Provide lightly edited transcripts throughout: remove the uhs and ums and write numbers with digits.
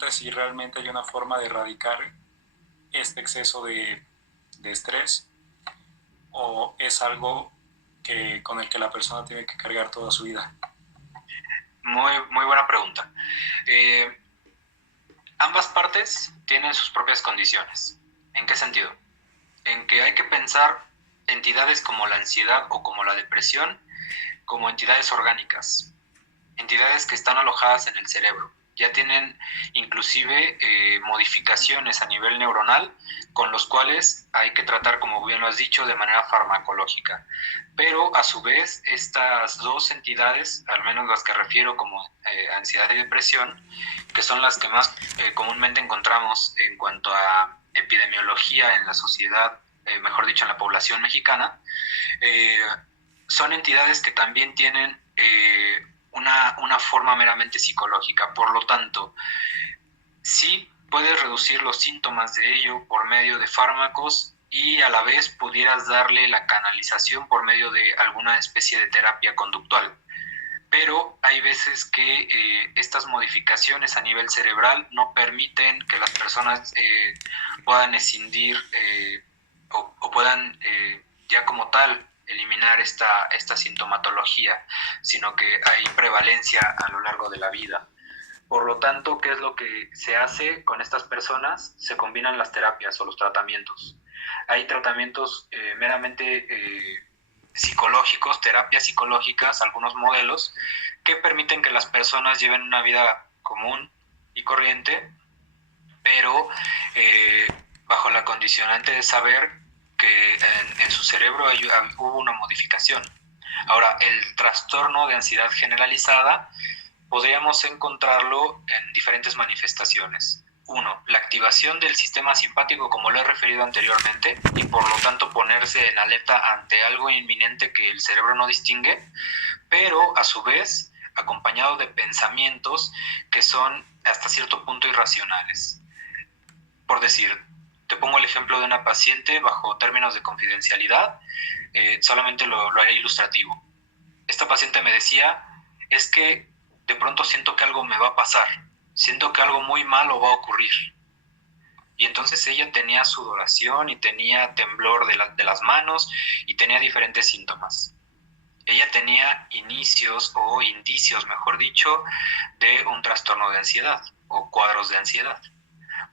pregunta es si realmente hay una forma de erradicar este exceso de estrés, o es algo con el que la persona tiene que cargar toda su vida. Muy, muy buena pregunta. Ambas partes tienen sus propias condiciones. ¿En qué sentido? En que hay que pensar entidades como la ansiedad o como la depresión como entidades orgánicas, entidades que están alojadas en el cerebro. Ya tienen inclusive modificaciones a nivel neuronal con los cuales hay que tratar, como bien lo has dicho, de manera farmacológica. Pero a su vez, estas dos entidades, al menos las que refiero como ansiedad y depresión, que son las que más comúnmente encontramos en cuanto a epidemiología en la sociedad, mejor dicho, en la población mexicana, son entidades que también tienen una forma meramente psicológica. Por lo tanto, sí puedes reducir los síntomas de ello por medio de fármacos y a la vez pudieras darle la canalización por medio de alguna especie de terapia conductual. Pero hay veces que estas modificaciones a nivel cerebral no permiten que las personas puedan escindir o puedan ya como tal eliminar esta sintomatología, sino que hay prevalencia a lo largo de la vida. Por lo tanto, ¿qué es lo que se hace con estas personas? Se combinan las terapias o los tratamientos. Hay tratamientos meramente psicológicos, terapias psicológicas, algunos modelos, que permiten que las personas lleven una vida común y corriente, pero bajo la condicionante de saber que en su cerebro hubo una modificación. Ahora, el trastorno de ansiedad generalizada podríamos encontrarlo en diferentes manifestaciones. Uno, la activación del sistema simpático, como lo he referido anteriormente, y por lo tanto ponerse en alerta ante algo inminente que el cerebro no distingue, pero a su vez acompañado de pensamientos que son hasta cierto punto irracionales. Por decir, te pongo el ejemplo de una paciente bajo términos de confidencialidad, solamente lo haré ilustrativo. Esta paciente me decía, es que de pronto siento que algo me va a pasar, siento que algo muy malo va a ocurrir. Y entonces ella tenía sudoración y tenía temblor de las manos y tenía diferentes síntomas. Ella tenía inicios o indicios, mejor dicho, de un trastorno de ansiedad o cuadros de ansiedad.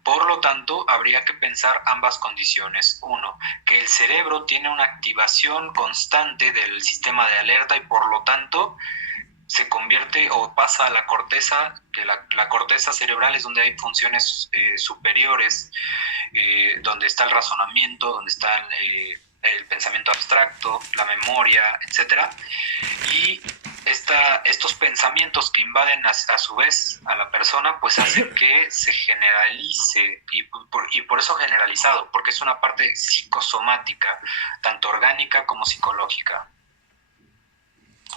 Por lo tanto, habría que pensar ambas condiciones. Uno, que el cerebro tiene una activación constante del sistema de alerta y por lo tanto se convierte o pasa a la corteza, que la corteza cerebral es donde hay funciones superiores, donde está el razonamiento, donde está el pensamiento abstracto, la memoria, etcétera. Y estos pensamientos que invaden a su vez a la persona, pues hacen que se generalice, y por eso generalizado, porque es una parte psicosomática, tanto orgánica como psicológica.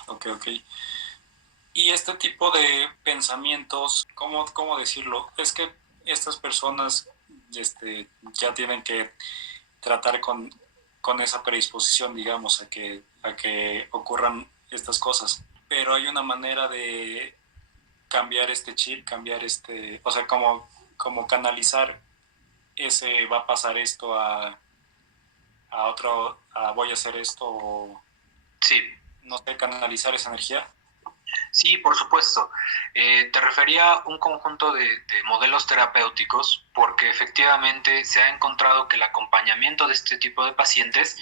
Ok. Y este tipo de pensamientos, ¿cómo decirlo? Es que estas personas ya tienen que tratar con esa predisposición, digamos, a que ocurran estas cosas. Pero hay una manera de cambiar este chip, o sea, como canalizar ese va a pasar esto a otro, voy a hacer esto, o Sí. no sé, canalizar esa energía. Sí, por supuesto. Te refería a un conjunto de modelos terapéuticos porque efectivamente se ha encontrado que el acompañamiento de este tipo de pacientes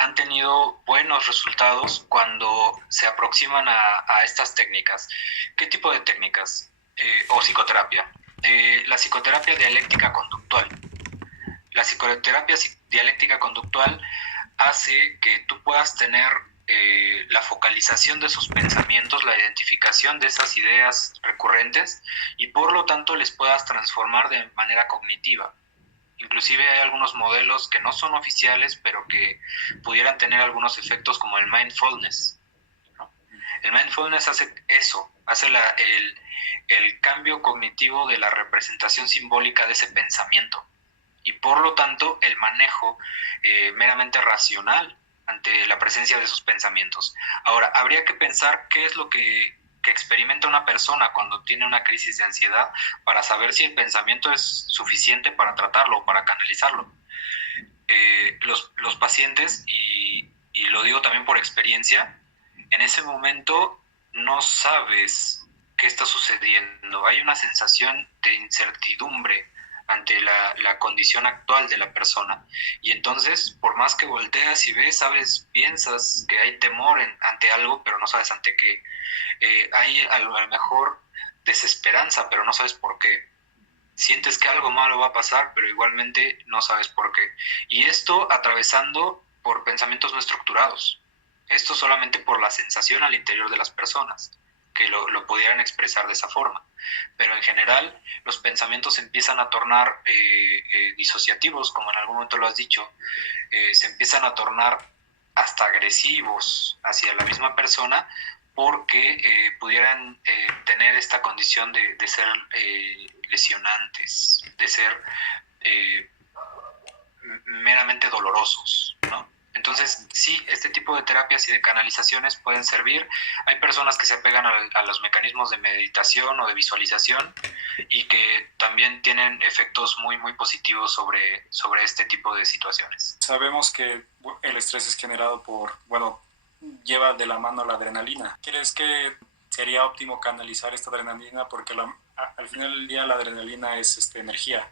han tenido buenos resultados cuando se aproximan a estas técnicas. ¿Qué tipo de técnicas? O psicoterapia. La psicoterapia dialéctica conductual. La psicoterapia dialéctica conductual hace que tú puedas tener la focalización de esos pensamientos, la identificación de esas ideas recurrentes y por lo tanto les puedas transformar de manera cognitiva. Inclusive hay algunos modelos que no son oficiales, pero que pudieran tener algunos efectos como el mindfulness, ¿no? El mindfulness hace eso, hace el cambio cognitivo de la representación simbólica de ese pensamiento y por lo tanto el manejo meramente racional ante la presencia de esos pensamientos. Ahora, habría que pensar qué es lo que que experimenta una persona cuando tiene una crisis de ansiedad para saber si el pensamiento es suficiente para tratarlo o para canalizarlo. Los pacientes, y lo digo también por experiencia, en ese momento no sabes qué está sucediendo. Hay una sensación de incertidumbre ante la condición actual de la persona. Y entonces, por más que volteas y ves, sabes, piensas que hay temor ante algo, pero no sabes ante qué. Hay a lo mejor desesperanza, pero no sabes por qué. Sientes que algo malo va a pasar, pero igualmente no sabes por qué. Y esto atravesando por pensamientos no estructurados. Esto solamente por la sensación al interior de las personas, que lo pudieran expresar de esa forma. Pero en general, los pensamientos se empiezan a tornar disociativos, como en algún momento lo has dicho. Se empiezan a tornar hasta agresivos hacia la misma persona, porque pudieran tener esta condición de ser lesionantes, de ser meramente dolorosos, ¿no? Entonces, sí, este tipo de terapias y de canalizaciones pueden servir. Hay personas que se apegan a los mecanismos de meditación o de visualización y que también tienen efectos muy, muy positivos sobre este tipo de situaciones. Sabemos que el estrés es generado lleva de la mano la adrenalina. ¿Crees que sería óptimo canalizar esta adrenalina? Porque al final del día la adrenalina es energía.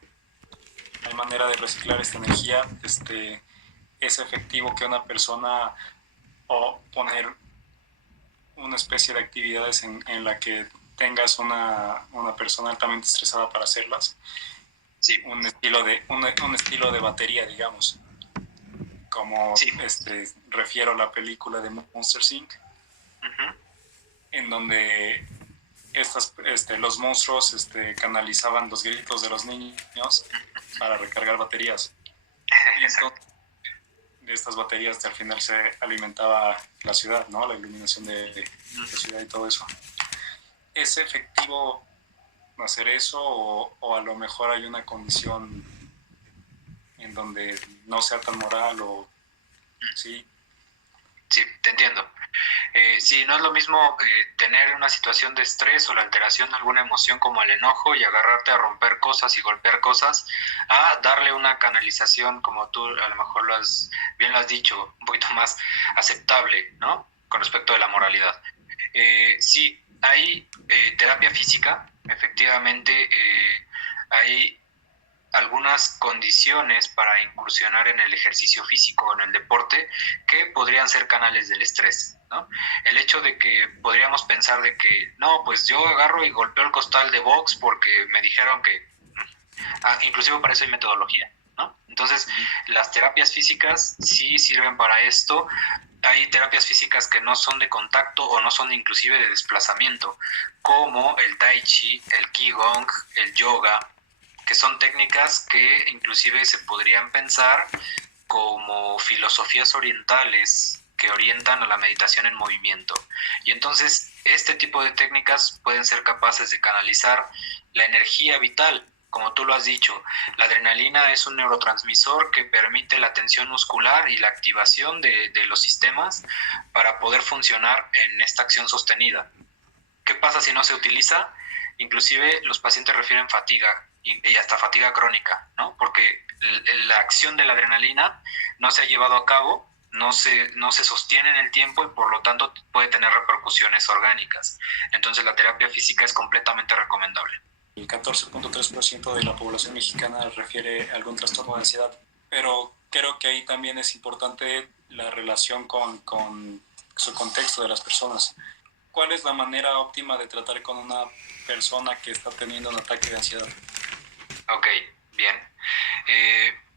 Hay manera de reciclar esta energía. Es efectivo que una persona o poner una especie de actividades en la que tengas una persona altamente estresada para hacerlas. Sí. Un estilo de batería, digamos. Como sí. Refiero a la película de Monsters Inc., en donde los monstruos canalizaban los gritos de los niños para recargar baterías. Y entonces, de estas baterías al final se alimentaba la ciudad, ¿no? La iluminación de la ciudad y todo eso. ¿Es efectivo hacer eso o a lo mejor hay una condición en donde no sea tan moral o sí? Sí, te entiendo. Sí, no es lo mismo tener una situación de estrés o la alteración de alguna emoción como el enojo y agarrarte a romper cosas y golpear cosas, a darle una canalización, como tú a lo mejor bien lo has dicho, un poquito más aceptable, ¿no? Con respecto de la moralidad. Sí, hay terapia física, efectivamente hay algunas condiciones para incursionar en el ejercicio físico o en el deporte que podrían ser canales del estrés, ¿no? El hecho de que podríamos pensar de que no, pues yo agarro y golpeo el costal de box porque me dijeron que inclusive para eso hay metodología, ¿no? Entonces, las terapias físicas sí sirven para esto. Hay terapias físicas que no son de contacto o no son inclusive de desplazamiento, como el tai chi, el qigong, el yoga, que son técnicas que inclusive se podrían pensar como filosofías orientales que orientan a la meditación en movimiento. Y entonces este tipo de técnicas pueden ser capaces de canalizar la energía vital. Como tú lo has dicho, la adrenalina es un neurotransmisor que permite la tensión muscular y la activación de los sistemas para poder funcionar en esta acción sostenida. ¿Qué pasa si no se utiliza? Inclusive los pacientes refieren fatiga y hasta fatiga crónica, ¿no? Porque la acción de la adrenalina no se ha llevado a cabo, no se sostiene en el tiempo y por lo tanto puede tener repercusiones orgánicas. Entonces la terapia física es completamente recomendable. El 14.3% de la población mexicana refiere a algún trastorno de ansiedad, pero creo que ahí también es importante la relación con su contexto de las personas. ¿Cuál es la manera óptima de tratar con una persona que está teniendo un ataque de ansiedad? Ok, bien.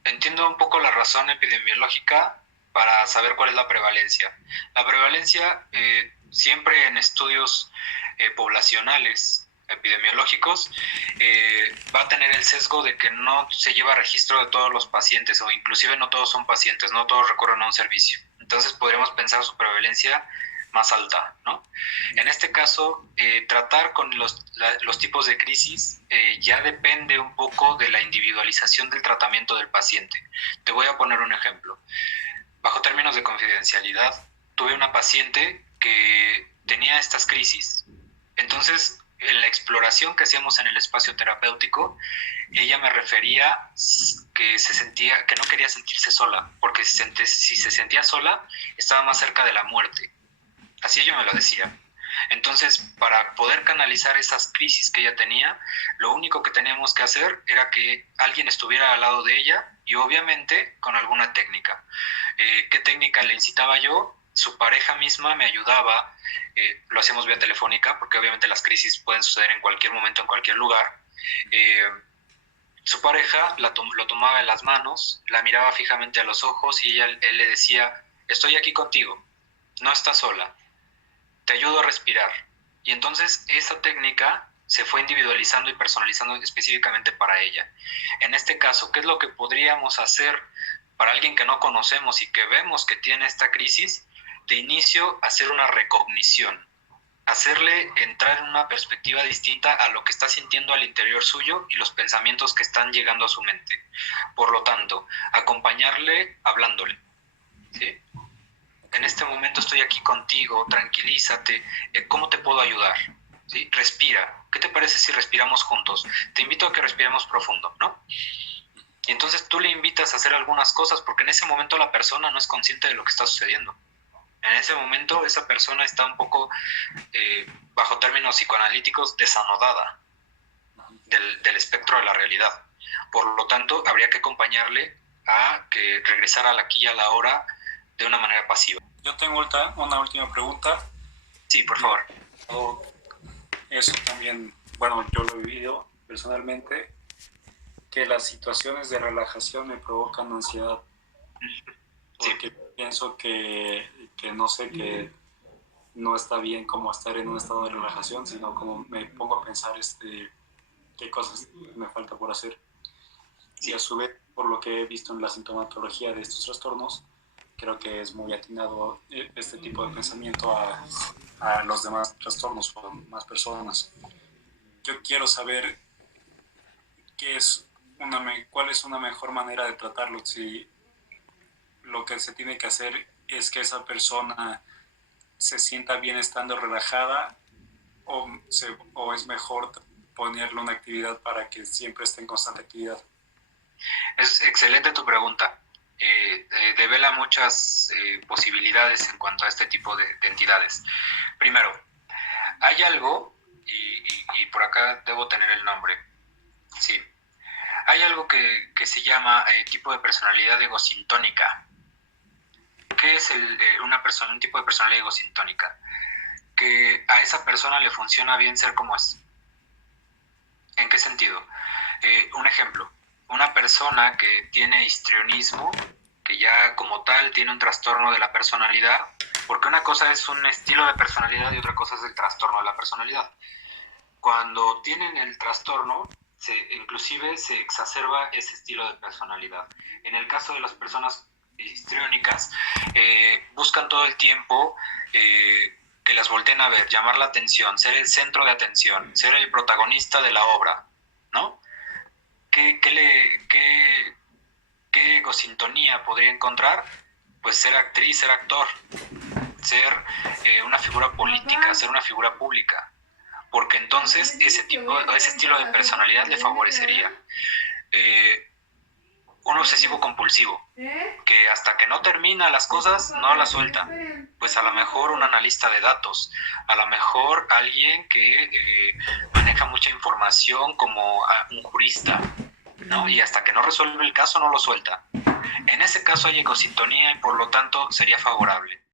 Entiendo un poco la razón epidemiológica para saber cuál es la prevalencia. La prevalencia, siempre en estudios poblacionales, epidemiológicos, va a tener el sesgo de que no se lleva registro de todos los pacientes, o inclusive no todos son pacientes, no todos recurren a un servicio. Entonces podríamos pensar su prevalencia más alta, ¿no? En este caso, tratar con los tipos de crisis ya depende un poco de la individualización del tratamiento del paciente. Te voy a poner un ejemplo. Bajo términos de confidencialidad, tuve una paciente que tenía estas crisis Entonces, en la exploración que hacíamos en el espacio terapéutico, ella me refería que no quería sentirse sola, porque si se sentía sola, estaba más cerca de la muerte. Así ella me lo decía. Entonces, para poder canalizar esas crisis que ella tenía, lo único que teníamos que hacer era que alguien estuviera al lado de ella y obviamente con alguna técnica. ¿Qué técnica le incitaba yo? Su pareja misma me ayudaba, lo hacíamos vía telefónica, porque obviamente las crisis pueden suceder en cualquier momento, en cualquier lugar. Su pareja lo tomaba en las manos, la miraba fijamente a los ojos y él le decía, estoy aquí contigo, no estás sola, te ayudo a respirar. Y entonces esa técnica se fue individualizando y personalizando específicamente para ella. En este caso, ¿qué es lo que podríamos hacer para alguien que no conocemos y que vemos que tiene esta crisis? De inicio, hacer una recognición, hacerle entrar en una perspectiva distinta a lo que está sintiendo al interior suyo y los pensamientos que están llegando a su mente. Por lo tanto, acompañarle hablándole, ¿sí? En este momento estoy aquí contigo, tranquilízate, ¿cómo te puedo ayudar? ¿Sí? Respira. ¿Qué te parece si respiramos juntos? Te invito a que respiremos profundo, ¿no? Y entonces tú le invitas a hacer algunas cosas porque en ese momento la persona no es consciente de lo que está sucediendo. En ese momento esa persona está un poco, bajo términos psicoanalíticos, desanodada del espectro de la realidad. Por lo tanto, habría que acompañarle a que regresara al aquí y a la hora de una manera pasiva. Yo tengo una última pregunta. Sí, por favor. Eso también, bueno, yo lo he vivido personalmente, que las situaciones de relajación me provocan ansiedad. Porque pienso que no sé, que no está bien como estar en un estado de relajación, sino como me pongo a pensar qué cosas me falta por hacer. Y a su vez, por lo que he visto en la sintomatología de estos trastornos, creo que es muy atinado este tipo de pensamiento a los demás trastornos o más personas. Yo quiero saber cuál es una mejor manera de tratarlo, si lo que se tiene que hacer es que esa persona se sienta bien estando relajada o es mejor ponerle una actividad para que siempre esté en constante actividad. Es excelente tu pregunta. Devela muchas posibilidades en cuanto a este tipo de entidades. Primero, hay algo, y por acá debo tener el nombre, sí, hay algo que se llama tipo de personalidad egosintónica. ¿Qué es un tipo de personalidad egosintónica? Que a esa persona le funciona bien ser como es. ¿En qué sentido? Un ejemplo, una persona que tiene histrionismo, que ya como tal tiene un trastorno de la personalidad, porque una cosa es un estilo de personalidad y otra cosa es el trastorno de la personalidad. Cuando tienen el trastorno, inclusive se exacerba ese estilo de personalidad. En el caso de las personas histriónicas, buscan todo el tiempo que las volteen a ver, llamar la atención, ser el centro de atención, ser el protagonista de la obra, ¿no? ¿Qué egosintonía podría encontrar? Pues ser actriz, ser actor, ser una figura política, ser una figura pública, porque entonces ese estilo de personalidad le favorecería. Un obsesivo compulsivo, que hasta que no termina las cosas no las suelta. Pues a lo mejor un analista de datos, a lo mejor alguien que maneja mucha información como un jurista, ¿no? Y hasta que no resuelve el caso no lo suelta. En ese caso hay ecosintonía y por lo tanto sería favorable.